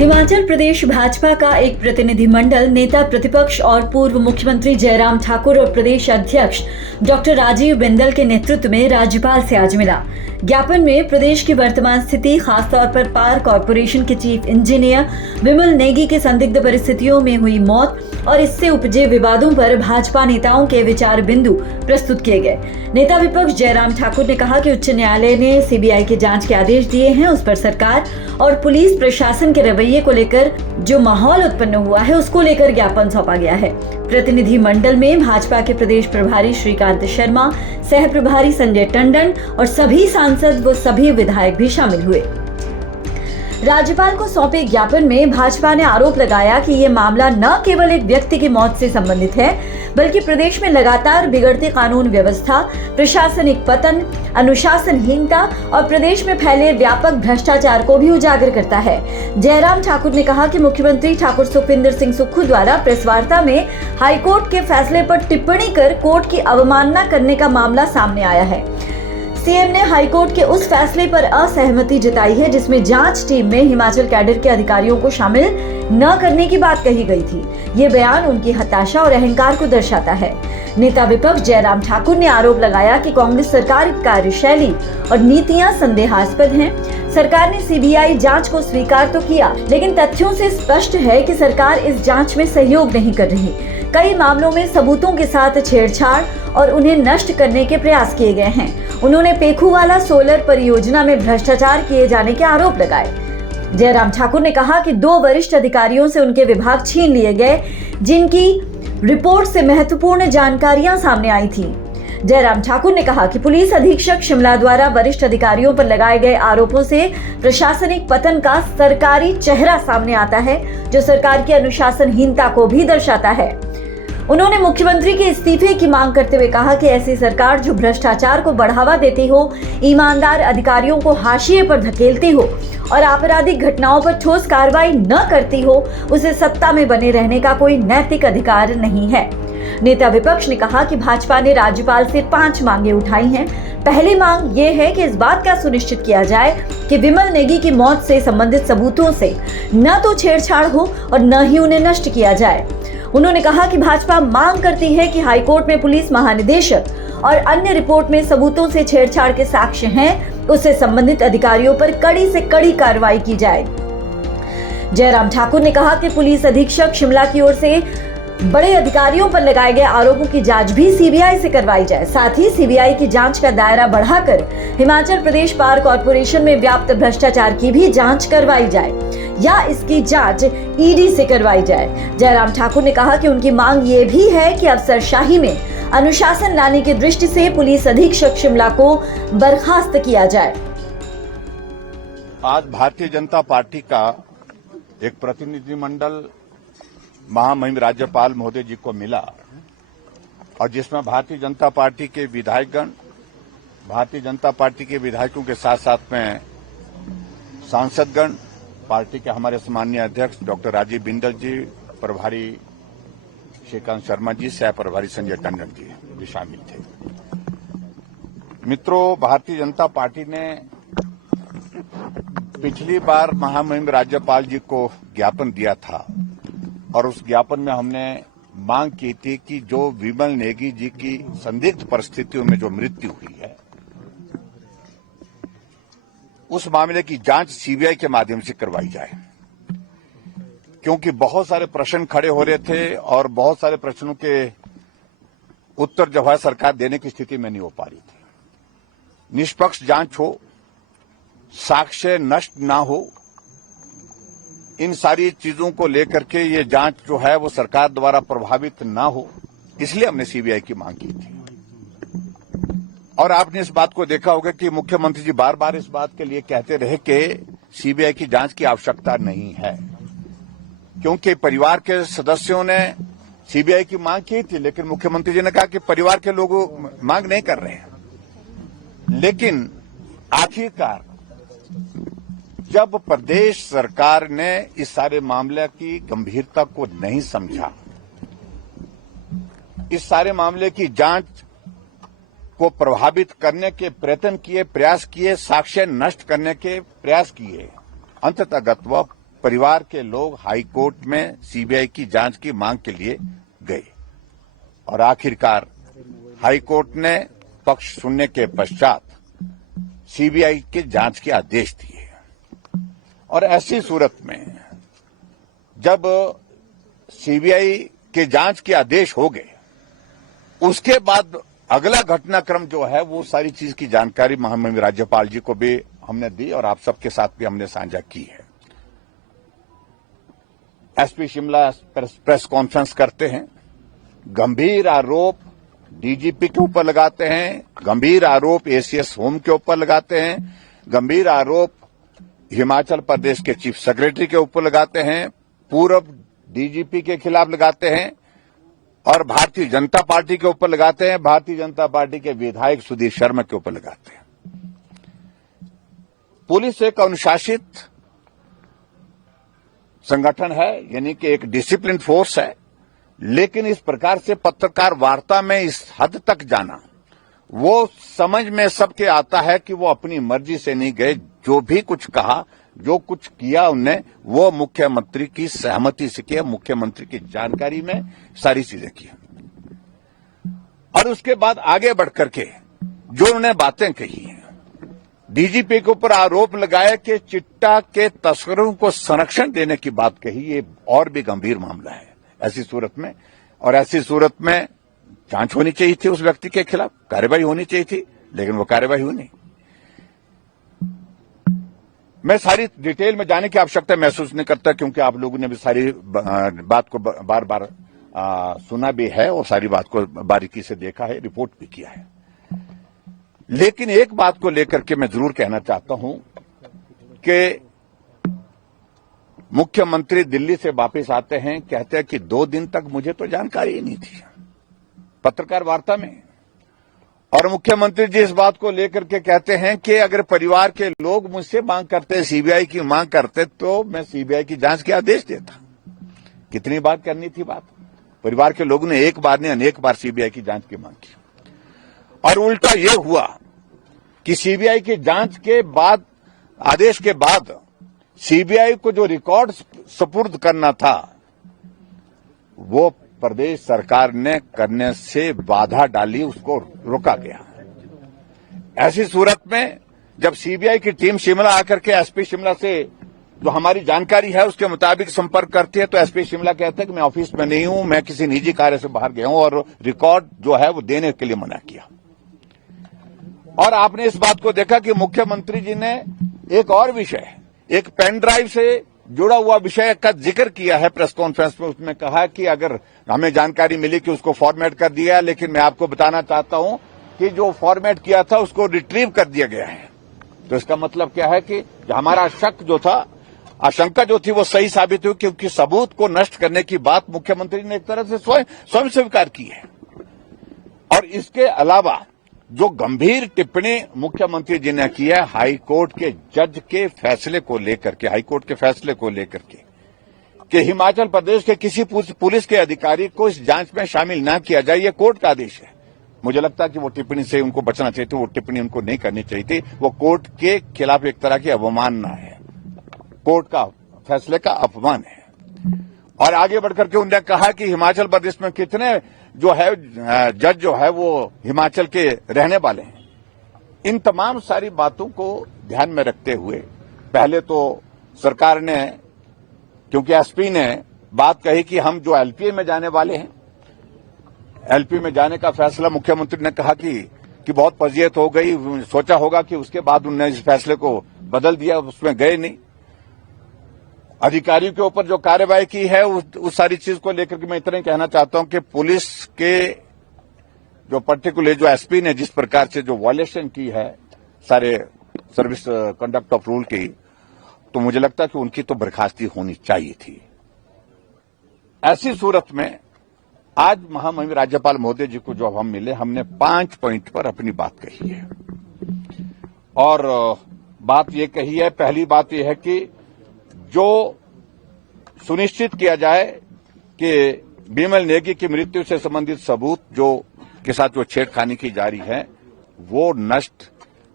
हिमाचल प्रदेश भाजपा का एक प्रतिनिधिमंडल नेता प्रतिपक्ष और पूर्व मुख्यमंत्री जयराम ठाकुर और प्रदेश अध्यक्ष डॉक्टर राजीव बिंदल के नेतृत्व में राज्यपाल से आज मिला। ज्ञापन में प्रदेश की वर्तमान स्थिति, खासतौर पर पार कॉरपोरेशन के चीफ इंजीनियर विमल नेगी की संदिग्ध परिस्थितियों में हुई मौत और इससे उपजे विवादों पर भाजपा नेताओं के विचार बिंदु प्रस्तुत किए गए। नेता विपक्ष जयराम ठाकुर ने कहा कि उच्च न्यायालय ने सीबीआई के जांच के आदेश दिए हैं, उस पर सरकार और पुलिस प्रशासन के रवैये को लेकर जो माहौल उत्पन्न हुआ है उसको लेकर ज्ञापन सौंपा गया है। प्रतिनिधि मंडल में भाजपा के प्रदेश प्रभारी श्रीकांत शर्मा, सह प्रभारी संजय टंडन और सभी सांसद व सभी विधायक भी शामिल हुए। राज्यपाल को सौंपे ज्ञापन में भाजपा ने आरोप लगाया कि ये मामला न केवल एक व्यक्ति की मौत से संबंधित है, बल्कि प्रदेश में लगातार बिगड़ती कानून व्यवस्था, प्रशासनिक पतन, अनुशासनहीनता और प्रदेश में फैले व्यापक भ्रष्टाचार को भी उजागर करता है। जयराम ठाकुर ने कहा कि मुख्यमंत्री ठाकुर सुखविंदर सिंह सुक्खू द्वारा प्रेस वार्ता में हाईकोर्ट के फैसले पर टिप्पणी कर कोर्ट की अवमानना करने का मामला सामने आया है। सीएम ने हाईकोर्ट के उस फैसले पर असहमति जताई है जिसमें जांच टीम में हिमाचल कैडर के अधिकारियों को शामिल न करने की बात कही गई थी। ये बयान उनकी हताशा और अहंकार को दर्शाता है। नेता विपक्ष जयराम ठाकुर ने आरोप लगाया कि कांग्रेस सरकार की कार्यशैली और नीतियां संदेहास्पद हैं। सरकार ने सीबीआई जांच को स्वीकार तो किया, लेकिन तथ्यों से स्पष्ट है कि सरकार इस जांच में सहयोग नहीं कर रही। कई मामलों में सबूतों के साथ छेड़छाड़ और उन्हें नष्ट करने के प्रयास किए गए हैं। उन्होंने पेखूवाला सोलर परियोजना में भ्रष्टाचार किए जाने के आरोप लगाए। जयराम ठाकुर ने कहा कि 2 वरिष्ठ अधिकारियों से उनके विभाग छीन लिए गए, जिनकी रिपोर्ट से महत्वपूर्ण जानकारियां सामने आई थी। जयराम ठाकुर ने कहा कि पुलिस अधीक्षक शिमला द्वारा वरिष्ठ अधिकारियों पर लगाए गए आरोपों से प्रशासनिक पतन का सरकारी चेहरा सामने आता है, जो सरकार की अनुशासनहीनता को भी दर्शाता है। उन्होंने मुख्यमंत्री के इस्तीफे की मांग करते हुए कहा कि ऐसी सरकार जो भ्रष्टाचार को बढ़ावा देती हो, ईमानदार अधिकारियों को हाशिए पर धकेलती हो और आपराधिक घटनाओं पर ठोस कार्रवाई न करती हो, उसे सत्ता में बने रहने का कोई नैतिक अधिकार नहीं है। नेता विपक्ष ने कहा कि भाजपा ने राज्यपाल से 5 मांगे उठाई हैं। पहली मांग ये है कि इस बात का सुनिश्चित किया जाए कि विमल नेगी की मौत से संबंधित सबूतों से न तो छेड़छाड़ हो और न ही उन्हें नष्ट किया जाए। उन्होंने कहा कि भाजपा मांग करती है कि हाईकोर्ट में पुलिस महानिदेशक और अन्य रिपोर्ट में सबूतों से छेड़छाड़ के साक्ष्य हैं, उससे संबंधित अधिकारियों पर कड़ी से कड़ी कार्रवाई की जाए। जयराम ठाकुर ने कहा कि पुलिस अधीक्षक शिमला की ओर से बड़े अधिकारियों पर लगाए गए आरोपों की जांच भी सीबीआई से करवाई जाए। साथ ही सीबीआई की जांच का दायरा बढ़ाकर हिमाचल प्रदेश पार कॉरपोरेशन में व्याप्त भ्रष्टाचार की भी जांच करवाई जाए या इसकी जांच ईडी से करवाई जाए। जयराम ठाकुर ने कहा कि उनकी मांग ये भी है कि अफसरशाही में अनुशासन लाने की दृष्टि से पुलिस अधीक्षक शिमला को बर्खास्त किया जाए। आज भारतीय जनता पार्टी का एक प्रतिनिधिमंडल महामहिम राज्यपाल महोदय जी को मिला और जिसमें भारतीय जनता पार्टी के विधायकगण, भारतीय जनता पार्टी के विधायकों के साथ साथ में सांसदगण, पार्टी के हमारे सम्मानीय अध्यक्ष डॉक्टर राजीव बिंदल जी, प्रभारी श्रीकांत शर्मा जी, सह प्रभारी संजय टंडन जी भी शामिल थे। मित्रों, भारतीय जनता पार्टी ने पिछली बार महामहिम राज्यपाल जी को ज्ञापन दिया था और उस ज्ञापन में हमने मांग की थी कि जो विमल नेगी जी की संदिग्ध परिस्थितियों में जो मृत्यु हुई है, उस मामले की जांच सीबीआई के माध्यम से करवाई जाए, क्योंकि बहुत सारे प्रश्न खड़े हो रहे थे और बहुत सारे प्रश्नों के उत्तर जो है सरकार देने की स्थिति में नहीं हो पा रही थी। निष्पक्ष जांच हो, साक्ष्य नष्ट ना हो, इन सारी चीजों को लेकर के ये जांच जो है वो सरकार द्वारा प्रभावित ना हो, इसलिए हमने सीबीआई की मांग की थी। और आपने इस बात को देखा होगा कि मुख्यमंत्री जी बार बार इस बात के लिए कहते रहे कि सीबीआई की जांच की आवश्यकता नहीं है, क्योंकि परिवार के सदस्यों ने सीबीआई की मांग की थी, लेकिन मुख्यमंत्री जी ने कहा कि परिवार के लोग मांग नहीं कर रहे हैं। लेकिन आखिरकार जब प्रदेश सरकार ने इस सारे मामले की गंभीरता को नहीं समझा, इस सारे मामले की जांच को प्रभावित करने के प्रयत्न किए, प्रयास किए, साक्ष्य नष्ट करने के प्रयास किए, अंततः परिवार के लोग हाई कोर्ट में सीबीआई की जांच की मांग के लिए गए और आखिरकार हाई कोर्ट ने पक्ष सुनने के पश्चात सीबीआई के जांच के आदेश दिए। और ऐसी सूरत में जब सीबीआई के जांच के आदेश हो गए, उसके बाद अगला घटनाक्रम जो है वो सारी चीज की जानकारी महामहिम राज्यपाल जी को भी हमने दी और आप सबके साथ भी हमने साझा की है। एसपी शिमला प्रेस कॉन्फ्रेंस करते हैं, गंभीर आरोप डीजीपी के ऊपर लगाते हैं, गंभीर आरोप एसीएस होम के ऊपर लगाते हैं, गंभीर आरोप हिमाचल प्रदेश के चीफ सेक्रेटरी के ऊपर लगाते हैं, पूर्व डीजीपी के खिलाफ लगाते हैं और भारतीय जनता पार्टी के ऊपर लगाते हैं, भारतीय जनता पार्टी के विधायक सुधीर शर्मा के ऊपर लगाते हैं। पुलिस एक अनुशासित संगठन है, यानी कि एक डिसिप्लिन फोर्स है, लेकिन इस प्रकार से पत्रकार वार्ता में इस हद तक जाना, वो समझ में सबके आता है कि वो अपनी मर्जी से नहीं गए। जो भी कुछ कहा, जो कुछ किया उनने, वो मुख्यमंत्री की सहमति से किया, मुख्यमंत्री की जानकारी में सारी चीजें की। और उसके बाद आगे बढ़कर के जो उन्होंने बातें कही हैं, डीजीपी के ऊपर आरोप लगाया कि चिट्टा के तस्करों को संरक्षण देने की बात कही, ये और भी गंभीर मामला है। ऐसी सूरत में जांच होनी चाहिए थी, उस व्यक्ति के खिलाफ कार्रवाई होनी चाहिए थी, लेकिन वो कार्रवाई हुई नहीं। मैं सारी डिटेल में जाने की आवश्यकता महसूस नहीं करता, क्योंकि आप लोगों ने भी सारी बात को बार बार सुना भी है और सारी बात को बारीकी से देखा है, रिपोर्ट भी किया है। लेकिन एक बात को लेकर के मैं जरूर कहना चाहता हूं कि मुख्यमंत्री दिल्ली से वापस आते हैं, कहते हैं कि 2 दिन तक मुझे तो जानकारी ही नहीं थी पत्रकार वार्ता में। और मुख्यमंत्री जी इस बात को लेकर के कहते हैं कि अगर परिवार के लोग मुझसे मांग करते, सीबीआई की मांग करते, तो मैं सीबीआई की जांच के आदेश देता। कितनी बार करनी थी बात? परिवार के लोगों ने एक बार नहीं अनेक बार सीबीआई की जांच की मांग की। और उल्टा ये हुआ कि सीबीआई की जांच के बाद, आदेश के बाद, सीबीआई को जो रिकॉर्ड सुपुर्द करना था वो प्रदेश सरकार ने करने से बाधा डाली, उसको रोका गया। ऐसी सूरत में जब सीबीआई की टीम शिमला आकर के एसपी शिमला से जो हमारी जानकारी है उसके मुताबिक संपर्क करती है, तो एसपी शिमला कहते हैं कि मैं ऑफिस में नहीं हूं, मैं किसी निजी कार्य से बाहर गया हूं, और रिकॉर्ड जो है वो देने के लिए मना किया। और आपने इस बात को देखा कि मुख्यमंत्री जी ने एक और विषय, एक पेन ड्राइव से जुड़ा हुआ विषय का जिक्र किया है प्रेस कॉन्फ्रेंस में। उसमें कहा कि अगर हमें जानकारी मिली कि उसको फॉर्मेट कर दिया, लेकिन मैं आपको बताना चाहता हूं कि जो फॉर्मेट किया था उसको रिट्रीव कर दिया गया है। तो इसका मतलब क्या है कि हमारा शक जो था, आशंका जो थी, वो सही साबित हुई, क्योंकि सबूत को नष्ट करने की बात मुख्यमंत्री ने एक तरह से स्वयं स्वीकार की है। और इसके अलावा जो गंभीर टिप्पणी मुख्यमंत्री जी ने की है हाई कोर्ट के जज के फैसले को लेकर के, हाई कोर्ट के फैसले को लेकर के, कि हिमाचल प्रदेश के किसी पुलिस के अधिकारी को इस जांच में शामिल ना किया जाए, ये कोर्ट का आदेश है। मुझे लगता है कि वो टिप्पणी से उनको बचना चाहिए थी, वो टिप्पणी उनको नहीं करनी चाहिए थी। वो कोर्ट के खिलाफ एक तरह की अवमानना है, कोर्ट का फैसले का अपमान है। और आगे बढ़कर के उन्होंने कहा कि हिमाचल प्रदेश में कितने जो है जज जो है वो हिमाचल के रहने वाले हैं। इन तमाम सारी बातों को ध्यान में रखते हुए पहले तो सरकार ने, क्योंकि एसपी ने बात कही कि हम जो एलपीए में जाने वाले हैं, एलपीए में जाने का फैसला मुख्यमंत्री ने कहा कि बहुत फजीयत हो गई, सोचा होगा कि उसके बाद उन्होंने इस फैसले को बदल दिया, उसमें गए नहीं। अधिकारियों के ऊपर जो कार्रवाई की है उस सारी चीज को लेकर के मैं इतना ही कहना चाहता हूं कि पुलिस के जो पर्टिकुलर जो एसपी ने जिस प्रकार से जो वायलेशन की है सारे सर्विस कंडक्ट ऑफ रूल की, तो मुझे लगता है कि उनकी तो बर्खास्ती होनी चाहिए थी। ऐसी सूरत में आज महामहिम राज्यपाल महोदय जी को जो हम मिले, हमने 5 पॉइंट पर अपनी बात कही है। और बात ये कही है, पहली बात यह है कि जो सुनिश्चित किया जाए कि बिमल नेगी की मृत्यु से संबंधित सबूत जो के साथ जो छेड़खानी की जा रही है वो नष्ट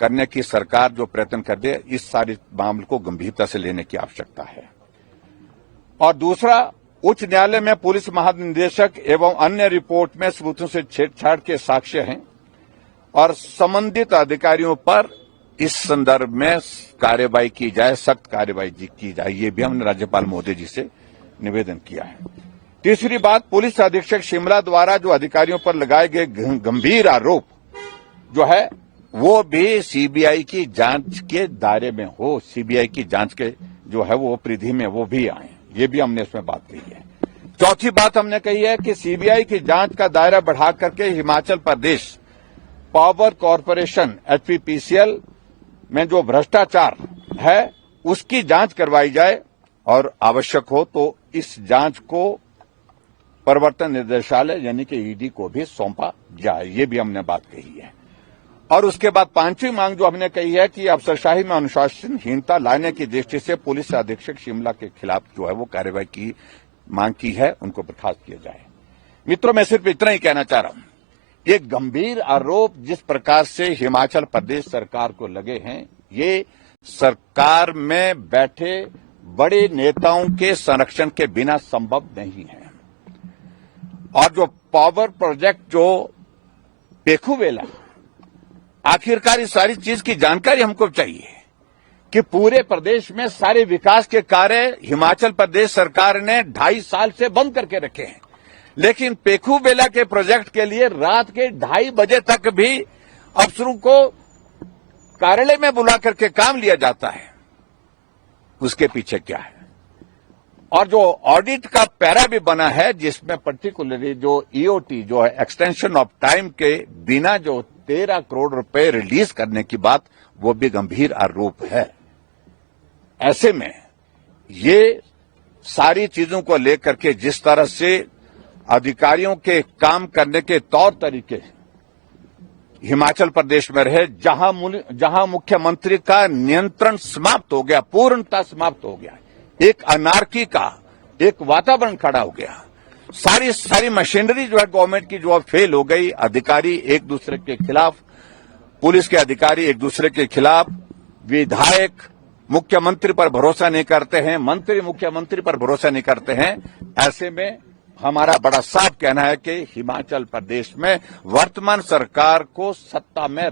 करने की सरकार जो प्रयत्न कर दे, इस सारे मामले को गंभीरता से लेने की आवश्यकता है। और दूसरा, उच्च न्यायालय में पुलिस महानिदेशक एवं अन्य रिपोर्ट में सबूतों से छेड़छाड़ के साक्ष्य हैं और संबंधित अधिकारियों पर इस संदर्भ में कार्रवाई की जाए, सख्त कार्रवाई की जाए। ये भी हमने राज्यपाल महोदय जी से निवेदन किया है। तीसरी बात, पुलिस अधीक्षक शिमला द्वारा जो अधिकारियों पर लगाए गए गंभीर आरोप जो है वो भी सीबीआई की जांच के दायरे में हो, सीबीआई की जांच के जो है वो परिधि में वो भी आए। ये भी हमने इसमें बात कही है। चौथी बात हमने कही है कि सीबीआई की जांच का दायरा बढ़ा करके हिमाचल प्रदेश पावर कॉरपोरेशन एचपीपीसीएल में जो भ्रष्टाचार है उसकी जांच करवाई जाए और आवश्यक हो तो इस जांच को प्रवर्तन निदेशालय यानी कि ईडी को भी सौंपा जाए। ये भी हमने बात कही है। और उसके बाद पांचवी मांग जो हमने कही है कि अफसरशाही में अनुशासनहीनता लाने की दृष्टि से पुलिस अधीक्षक शिमला के खिलाफ जो है वो कार्रवाई की मांग की है, उनको बर्खास्त किया जाए। मित्रों, मैं सिर्फ इतना ही कहना चाह रहा हूं, ये गंभीर आरोप जिस प्रकार से हिमाचल प्रदेश सरकार को लगे हैं, ये सरकार में बैठे बड़े नेताओं के संरक्षण के बिना संभव नहीं है। और जो पावर प्रोजेक्ट जो पेखुवेला, आखिरकार इस सारी चीज की जानकारी हमको चाहिए कि पूरे प्रदेश में सारे विकास के कार्य हिमाचल प्रदेश सरकार ने 2.5 साल से बंद करके रखे हैं, लेकिन पेखुवेला के प्रोजेक्ट के लिए रात के 2:30 बजे तक भी अफसरों को कार्यालय में बुला करके काम लिया जाता है। उसके पीछे क्या है? और जो ऑडिट का पैरा भी बना है जिसमें पर्टिकुलरली जो ईओटी जो है एक्सटेंशन ऑफ टाइम के बिना जो 13 करोड़ रुपए रिलीज करने की बात, वो भी गंभीर आरोप है। ऐसे में ये सारी चीजों को लेकर के जिस तरह से अधिकारियों के काम करने के तौर तरीके हिमाचल प्रदेश में रहे, जहां मुख्यमंत्री का नियंत्रण समाप्त हो गया, पूर्णतः समाप्त हो गया, एक अनार्की का एक वातावरण खड़ा हो गया, सारी मशीनरी जो है गवर्नमेंट की जो फेल हो गई, अधिकारी एक दूसरे के खिलाफ, पुलिस के अधिकारी एक दूसरे के खिलाफ, विधायक मुख्यमंत्री पर भरोसा नहीं करते हैं, मंत्री मुख्यमंत्री पर भरोसा नहीं करते हैं। ऐसे में हमारा बड़ा साफ कहना है कि हिमाचल प्रदेश में वर्तमान सरकार को सत्ता में